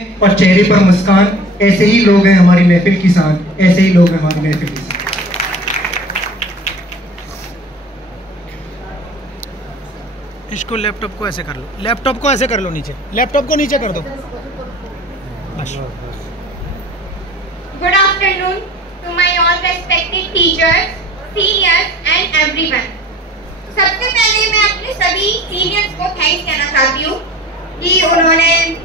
और चेहरे पर मुस्कान, ऐसे ही लोग हैं हमारी महफिल की शान, ऐसे ही लोग हैं हमारी महफिल की शान। इसको लैपटॉप को ऐसे कर लो, लैपटॉप को ऐसे कर लो, नीचे लैपटॉप को नीचे कर दो। Good afternoon to my all respected teachers, seniors and everyone. सबसे पहले मैं अपने सभी सीनियर्स को थैंक्स कहना चाहती हूँ कि उन्होंने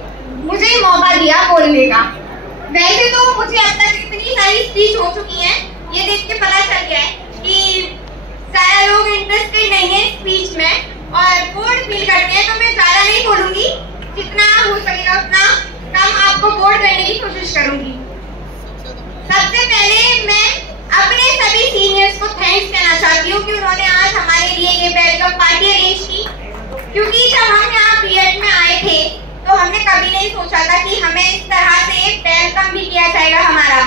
मुझे मौका दिया बोलने का। वैसे तो मुझे अब तक इतनी सारी स्पीच हो चुकी हैं, ये देख के पता चल गया है कि सारे लोग इंटरेस्टेड नहीं है स्पीच में और बोर्ड फील करते हैं, तो मैं ज़्यादा नहीं बोलूँगी, जितना हो सकेगा उतना कम आपको बोर्ड करने की कोशिश करूँगी। सबसे पहले मैं अपने सभी सीनियर्स को थैंक्स कहना चाहती हूँ कि उन्होंने आज हमारे लिए ये वेलकम पार्टी अरेंज की, क्योंकि जब हम यहाँ बीएड में आए थे तो हमने कभी नहीं सोचा था कि हमें इस तरह से वेलकम भी किया जाएगा हमारा।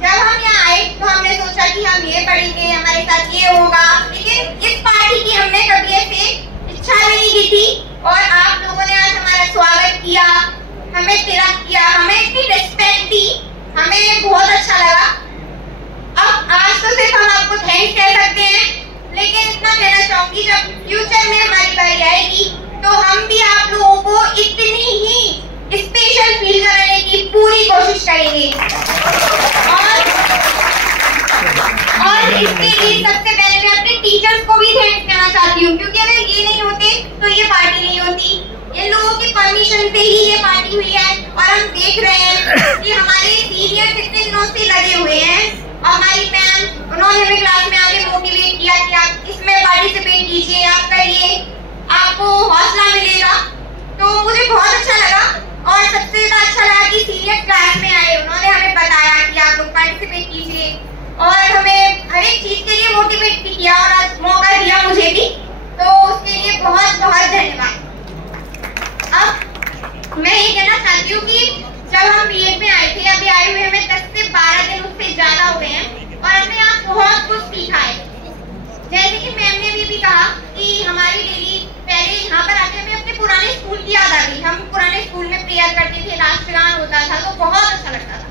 जब हम यहाँ आए तो हमने सोचा कि हम ये पढ़ेंगे, हमारे साथ ये होगा, लेकिन इस पार्टी की हमने कभी ऐसे इच्छा नहीं की थी और आप लोगों ने आज हमारा स्वागत किया, हमें तिलक किया, हमें इतनी रिस्पेक्ट दी, हमें बहुत अच्छा लगा। अब आज तो सिर्फ हम आपको थैंक्स कह सकते हैं, लेकिन इतना कहना चाहूंगी जब फ्यूचर में हमारी बारी आएगी तो हम भी आप लोगों को इतनी ही स्पेशल फील कराने की पूरी कोशिश करेंगे। और इसके लिए सबसे पहले मैं अपने टीचर्स को भी थैंक्स कहना चाहती हूँ, क्योंकि अगर ये नहीं होते तो ये पार्टी नहीं होती। इन लोगों की परमिशन से ही ये पार्टी हुई है और हम देख रहे हैं कि हमारे सीनियर्स इतने दिनों से लगे हुए हैं। हमारी मैम, उन्होंने हमें क्लास में आके मोटिवेट किया कि आप इसमें पार्टिसिपेट कीजिए, आप करिए, आपको हौसला मिलेगा। तो मुझे बहुत अच्छा लगा और सबसे ज्यादा अच्छा लगा कि सीनियर क्लास में आए, उन्होंने हमें बताया कि आप लोग पार्टिसिपेट कीजिए और हमें हर एक चीज के लिए मोटिवेट भी किया और आज मौका दिया मुझे भी, तो उसके लिए बहुत बहुत धन्यवाद। अब मैं ये कहना चाहती हूँ कि जब हम बीएड में आए थे, अभी आए हुए हमें 10 से 12 दिन उससे ज्यादा हो गए हैं और हमने यहाँ बहुत कुछ सीखा है। जैसे कि मैम ने भी कहा कि हमारी डेली पहले यहाँ पर आके हमें अपने पुराने स्कूल की याद आ गई। हम पुराने स्कूल में प्रेयर करते थे, राष्ट्रगान होता था, तो बहुत अच्छा लगता था।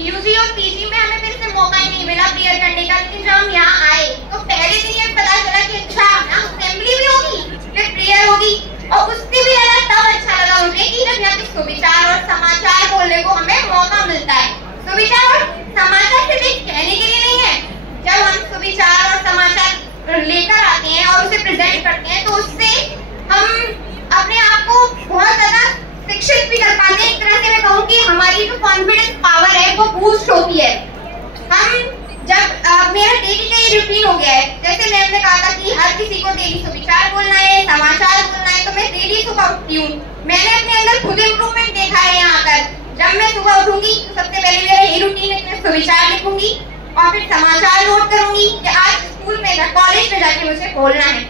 यूजी और पीजी में हमें फिर से मौका ही नहीं मिला प्रेयर करने का, लेकिन जब हम यहाँ आए तो पहले दिन ये पता चला कि अच्छा यहाँ असेंबली भी होगी, फिर प्रेयर होगी, और उससे भी ज्यादा तब अच्छा लगा मुझे कि जब यहाँ पे सुविचार और समाचार बोलने को हमें मौका मिलता है। सुविचार और समाचार सिर्फ एक कहने के लिए नहीं है, जब हम सुविचार और समाचार लेकर आते हैं और उसे प्रेजेंट करते हैं तो उससे हम अपने आप को बहुत ज्यादा शिक्षित भी कर पाते हैं। एक तरह से मैं कहूँ कि हमारी जो कॉन्फिडेंस पावर है वो बूस्ट होती है। हम जब मेरा डेली का ये रूटीन हो गया है, जैसे मैम ने कहा था कि हर किसी को डेली सुविचार बोलना है, समाचार बोलना है, तो मैं डेली सुबह उठती हूँ। मैंने अपने अंदर खुद इम्प्रूवमेंट देखा है यहाँ आकर। जब मैं सुबह उठूंगी तो सबसे पहले मेरा ये रूटीन है कि मैं सुविचार लिखूंगी और फिर समाचार नोट करूंगी कि आज स्कूल में कॉलेज में जाके मुझे बोलना है।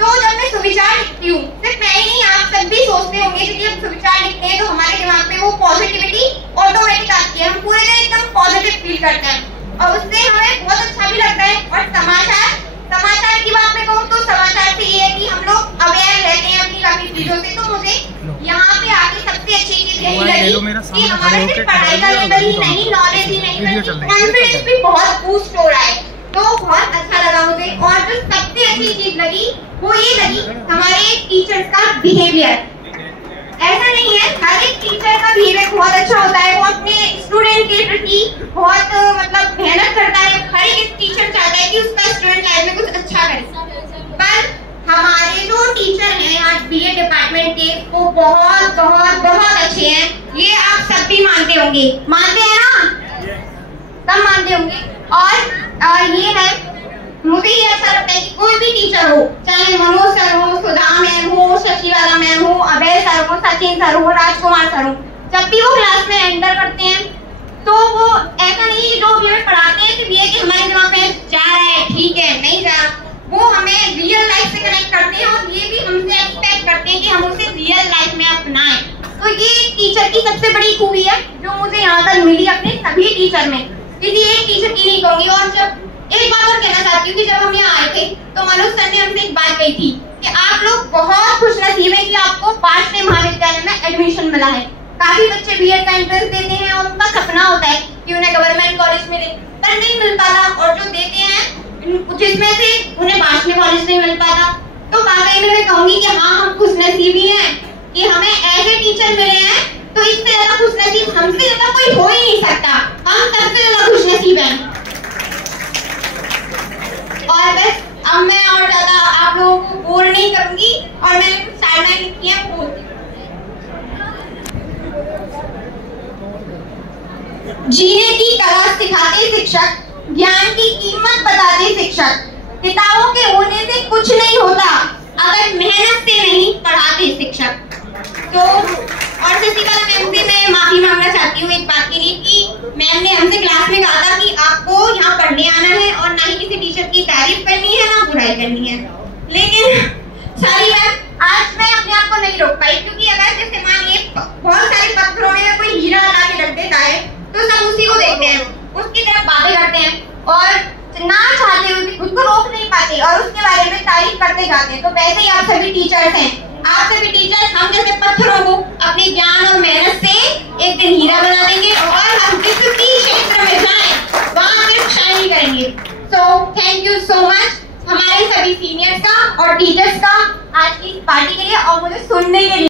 तो जब मैं सुविचार लिखती हूँ, सिर्फ मैं ही नहीं, आप सब भी सोचते होंगे कि जब सुविचार लिखते हैं तो हमारे दिमाग में वो पॉजिटिविटी ऑटोमेटिक आती है, हम पूरे दिन एकदम पॉजिटिव फील करते हैं और उससे हमें बहुत अच्छा भी लगता है। और समाचार की बात में कहूँ तो समाचार से ये है कि हम लोग अवेयर रहते हैं अपनी काफी चीजों से। तो मुझे यहाँ पे आके सबसे अच्छी चीज यही लगी कि हमारा सिर्फ पढ़ाई का लेवल ही नहीं, नॉलेज ही नहीं, बल्कि कॉन्फिडेंस भी बहुत बूस्ट हो रहा है। तो बहुत अच्छा लगा मुझे। और जो सबसे अच्छी चीज लगी वो ये लगी हमारे टीचर्स का बिहेवियर। ऐसा नहीं है, हर एक टीचर का बिहेवियर बहुत अच्छा होता है, वो अपने स्टूडेंट के प्रति बहुत मेहनत करता है। हर एक टीचर चाहता है कि उसका स्टूडेंट लाइफ में कुछ अच्छा करे, पर हमारे जो टीचर हैं आज बीएड डिपार्टमेंट के वो बहुत बहुत बहुत अच्छे हैं। ये आप सब भी मानते होंगे, मानते हैं ना, सब मानते होंगे। और ये है, मुझे ये अच्छा लगता है कि कोई भी टीचर हो, चाहे मनोज सर हो, सुधा मैम हो, शशिवाला मैम हो, अभय सर हो, सचिन सर हो, राजकुमार सर हो, जब भी वो क्लास में एंटर करते हैं तो वो ऐसा नहीं जो भी हमें पढ़ाते हैं कि ये कि हमारे दिमाग में जा रहा है, ठीक है, नहीं जा रहा, वो हमें रियल लाइफ से कनेक्ट करते हैं और ये भी हमसे एक्सपेक्ट करते हैं कि हम उसे रियल लाइफ में अपनाएं। तो ये टीचर की सबसे बड़ी खूबी है जो मुझे यहाँ तक मिली अपने सभी टीचर में, किसी एक टीचर की नहीं कहूंगी। और जब एक बात और कहना चाहती हूँ कि जब हम यहाँ आए थे तो मनोज सर ने हमसे एक बात कही थी कि आप लोग बहुत खुशनसीब हैं कि आपको पार्श्व महाविद्यालय में एडमिशन मिला है। काफी बच्चे बीएड का एंट्रेंस देते हैं और उनका सपना होता है कि उन्हें गवर्नमेंट कॉलेज मिले, पर नहीं मिल पाता, और जो देते हैं जिसमें से उन्हें भाषणी कॉलेज नहीं मिल पाता। तो वाकई में मैं कहूंगी कि हाँ, हम खुशनसीबी हैं कि हमें ऐसे टीचर मिले हैं, तो इससे ज्यादा खुशनसीब हमसे ज्यादा कोई हो ही नहीं सकता। हम सबसे ज्यादा खुशनसीब हैं। और बस अब मैं और ज्यादा आप लोगों को बोर नहीं करूंगी, और मैंने कुछ साइडलाइन लिखी है वो बोलती हूँ। जीने की कला सिखाते शिक्षक, ज्ञान की कीमत बताते शिक्षक, किताबों के होने से कुछ नहीं होता अगर मेहनत से नहीं पढ़ाते शिक्षक। तो और शशिकला मैम से मैं माफी मांगना चाहती हूँ एक बात के लिए कि मैम ने हमसे क्लास में कहा था कि आपको यहाँ पढ़ने आना है और ना ही किसी टीचर की तारीफ करनी है ना बुराई करनी है। लेकिन सारी बात आज मैं अपने आप को नहीं रोक पाई, क्योंकि अगर जैसे मानिए बहुत सारे पत्थरों में कोई हीरा ला के रख देता है तो सब उसी को देखते हैं, उसकी तरफ बातें करते हैं और ना चाहते हुए भी खुद को रोक नहीं पाते और उसके बारे में तारीफ करते जाते हैं। तो वैसे ही आप सभी टीचर्स हैं, आप सभी टीचर्स हम जैसे पत्थरों को अपने ज्ञान और मेहनत से एक दिन हीरा बना देंगे और हम जिस भी क्षेत्र में जाएं वहां सिर्फ शाइन करेंगे। So thank you so much हमारे सभी सीनियर्स का और टीचर्स का आज की पार्टी के लिए और मुझे सुनने के लिए।